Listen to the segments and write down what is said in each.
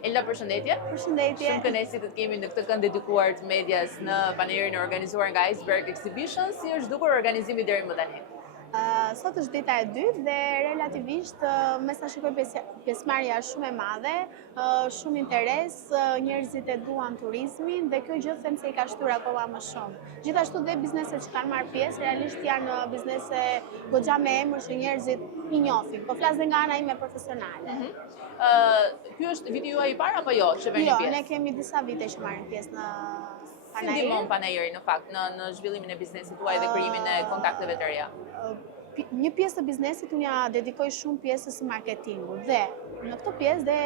Elda, përshëndetje. Përshëndetje. Shumë kënaqësi të të kemi në këtë kënd dedikuar të medias në panerin e organizuar nga Iceberg Exhibition. Si është dukur organizimi deri më tani? Sot është dita e dytë dhe relativisht me sa shikoj pjesëmarrja shumë e madhe, shumë interes, njerëzit e duan turizmin dhe kjo gjë them se i ka shtyr akoma më shumë. Gjithashtu dhe bizneset që kanë marrë pjesë realisht janë biznese goxha me emër që njerëzit i njohin, po flas dhe nga ana ime profesionale. Ky është viti juaj i parë apo jo që merrni pjesë? Jo, ne kemi disa vite që marrim pjesë në Si ndihmon panajeri në fakt në zhvillimin e biznesit tuaj dhe krijimin e kontakteve të reja? Një pjesë të biznesit unë ja dedikoj shumë pjesës së marketingut dhe në këtë pjesë dhe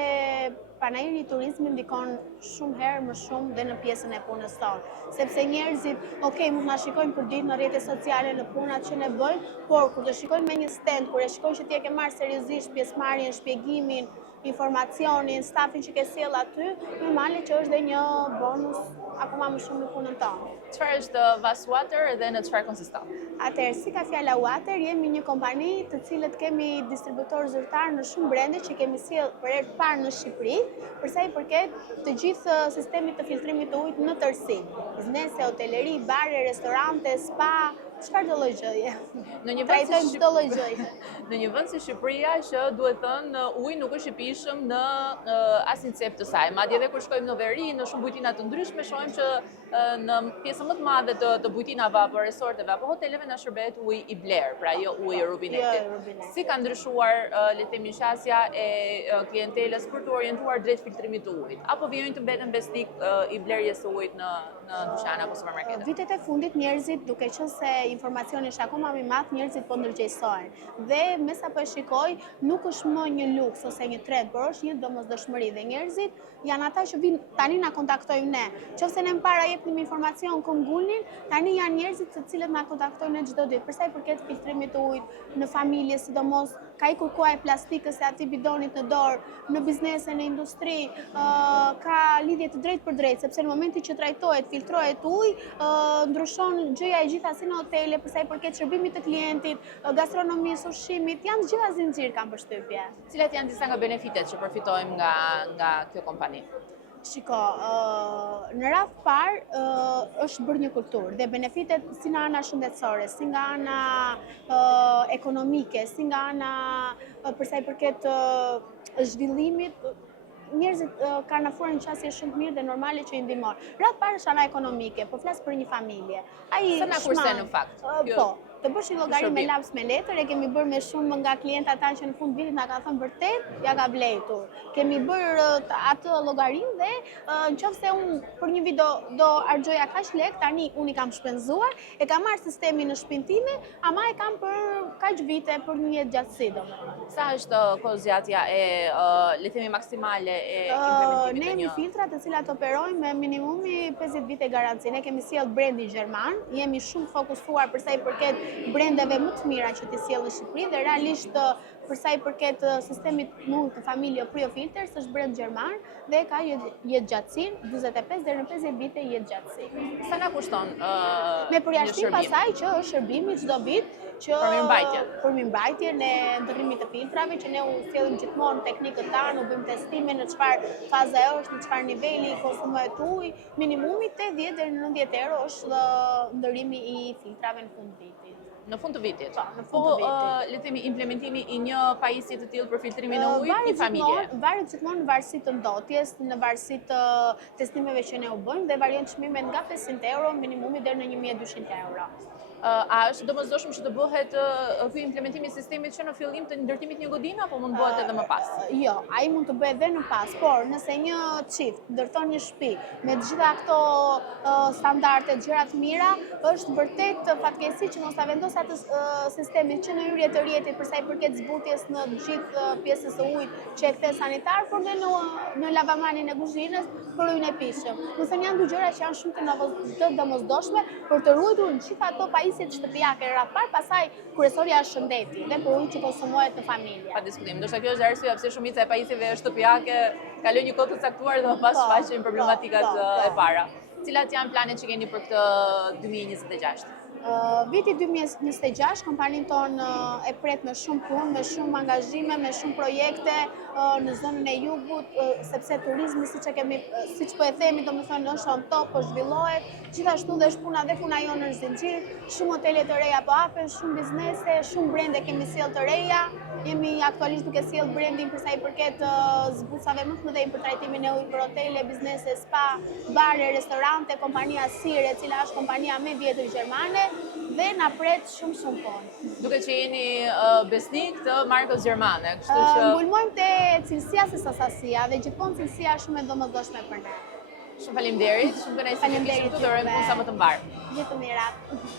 panajeri i turizmit ndikon shumë herë më shumë dhe në pjesën e punës tonë. Sepse njerëzit, mund na shikojnë për ditë në rrjetet sociale në punat që ne bëjmë, por kur të shikojnë me një stand, kur e shikojnë që ti e ke marrë seriozisht pjesëmarrjen, shpjegimin, informacionin, stafin që ke sjell aty, normale që është dhe një bonus akoma më shumë në punën tonë. Çfarë është Vas Water dhe në çfarë konsiston? Atëherë, si ka fjala Water, jemi një kompani të cilët kemi distributor zyrtar në shumë brende që kemi sjell për herë të parë në Shqipëri, për sa i përket të gjithë sistemit të filtrimit të ujit në tërësi. Biznese, hoteleri, bare, restorante, spa, çfarë do lloj gjëje. Në një vend si Shqipëria që duhet thënë uji nuk është i pijshëm në asnjë cep të saj. Madje edhe kur shkojmë në veri, në shumë bujtina të ndryshme, shohim që në pjesën më të madhe të bujtinave apo resorteve apo hoteleve na shërbehet uji i bler, pra jo uji i rubinetit. Si ka ndryshuar le të themi shasja e klientelës për të orientuar drejt filtrimit të ujit? Apo vijojnë të mbeten besnik i blerjes së ujit në dyqane apo supermarkete? Vitet e fundit njerëzit, duke qenë se informacioni është akoma më i madh, njerëzit po ndërgjegjësohen. Dhe me sa po e shikoj, nuk është më një luks ose një trend, por është një domosdoshmëri dhe njerëzit janë ata që vinë tani na kontaktojnë ne. Qofse ne para jepnim informacion ku ngulnin, tani janë njerëzit të cilët na kontaktojnë çdo ditë. Për sa i përket filtrimit të ujit në familje, sidomos ka ikur koha e plastikës e atij bidonit në dorë, në biznese, në industri, ka lidhje të drejtë për drejtë, sepse në momentin që trajtohet, filtrohet uji, ndryshon gjëja e gjitha si në hotele, për sa i përket shërbimit të klientit, gastronomisë, ushqimit, janë të gjitha zinxhir kanë përshtypje. Cilat janë disa nga benefitet që përfitojmë nga kjo kompani? Shiko, në radh parë është bërë një kulturë dhe benefitet si nga ana shëndetësore, si nga ana ekonomike, si nga ana për sa i përket zhvillimit, njerëzit kanë afruar një qasje shumë të mirë dhe normale që i ndihmon. Radh parë është ana ekonomike, po flas për një familje. Sa na kursen në fakt? Po. Të bësh një llogari me laps me letër, e kemi bërë me shumë nga klientat tanë që në fund vitit na kanë thënë vërtet, ja ka bleitur. Kemi bërë atë llogarinë dhe nëse unë për një vit do harxoja kaq lek, tani unë i kam shpenzuar, e kam marrë sistemin në shtëpinë time, ama e kam për kaq vite për një jetë gjatësi domethënë. Sa është kohëzgjatja e le të themi maksimale e implementimit të Ne jemi filtra të cilat operojnë me minimumi 50 vite garanci. Ne kemi sjell brendin gjerman, jemi shumë fokusuar për sa i përket brendeve më të mira që t'i sjell në Shqipëri dhe realisht për sa i përket sistemit të familje Prio Filters është brend gjerman dhe ka jetë gjatësinë 45 deri në 50 vite jetë gjatësi. Sa na kushton me përjashtim pasaj që është shërbimi çdo vit që për mirëmbajtje në ndërrimin të filtrave që ne u sjellim gjithmonë teknikët tanë, u bëjmë testime në çfarë faze është, në çfarë niveli konsumohet uji, minimumi 80 deri në 90 euro është ndërrimi i filtrave në fund vitit. Në fund të vitit. Po, le të themi implementimi i një pajisje të tillë për filtrimin e ujit në familje. Varet gjithmonë në varësi të ndotjes, në varësi të testimeve që ne u bëjmë dhe varion çmimet nga 500 euro minimumi deri në 1200 euro. A është domosdoshmë që të bëhet ky implementimi i sistemit që në fillim të ndërtimit një godine apo mund bëhet edhe më pas? Jo, ai mund të bëhet edhe më pas, por nëse një çift ndërton një shtëpi me të gjitha këto standarde, gjëra të mira, është vërtet fatkeqësi që mos ta vendos atë sistemin që në hyrje të rrjetit për sa i përket zbutjes në të gjithë pjesës së ujit që e kthe sanitar, por dhe në lavamanin e kuzhinës për ujin e pishëm. Do thënë janë dy gjëra që janë shumë të domosdoshme për të ruajtur në gjithë ato pajisjet shtëpiake radh parë, pastaj kryesorja është shëndeti dhe për ujë që konsumohet në familje. Pa diskutim. Ndoshta kjo është arsyeja pse shumica e pajisjeve shtëpiake kalojnë një kohë të caktuar dhe më pas shfaqen problematikat e para. Cilat janë planet që keni për këtë 2026? Viti 2026, kompaninë tonë e pret me shumë punë, me shumë angazhime, me shumë projekte në zonën e jugut, sepse turizmi, siç po e themi, domethënë është on top, po zhvillohet, gjithashtu dhe është puna jonë në zinxhir, shumë hotele të reja po hapen, shumë biznese, shumë brende kemi sjell të reja. Jemi aktualisht duke sjell branding për sa i përket zbusave më të mëdhenj për trajtimin e ujit për hotele, biznese, spa, bare, restorante, kompania Sire, e cila është kompania më e vjetër gjermane dhe na pret shumë punë. Duke që jeni besnik të markës gjermane, kështu që Ngulmojmë te cilësia se sa sasia dhe gjithmonë cilësia është shumë e domosdoshme për ne. shumë faleminderit, shumë kënaqësi që kishim këtu, të urojmë punë sa më të mbar. Gjithë të mirat.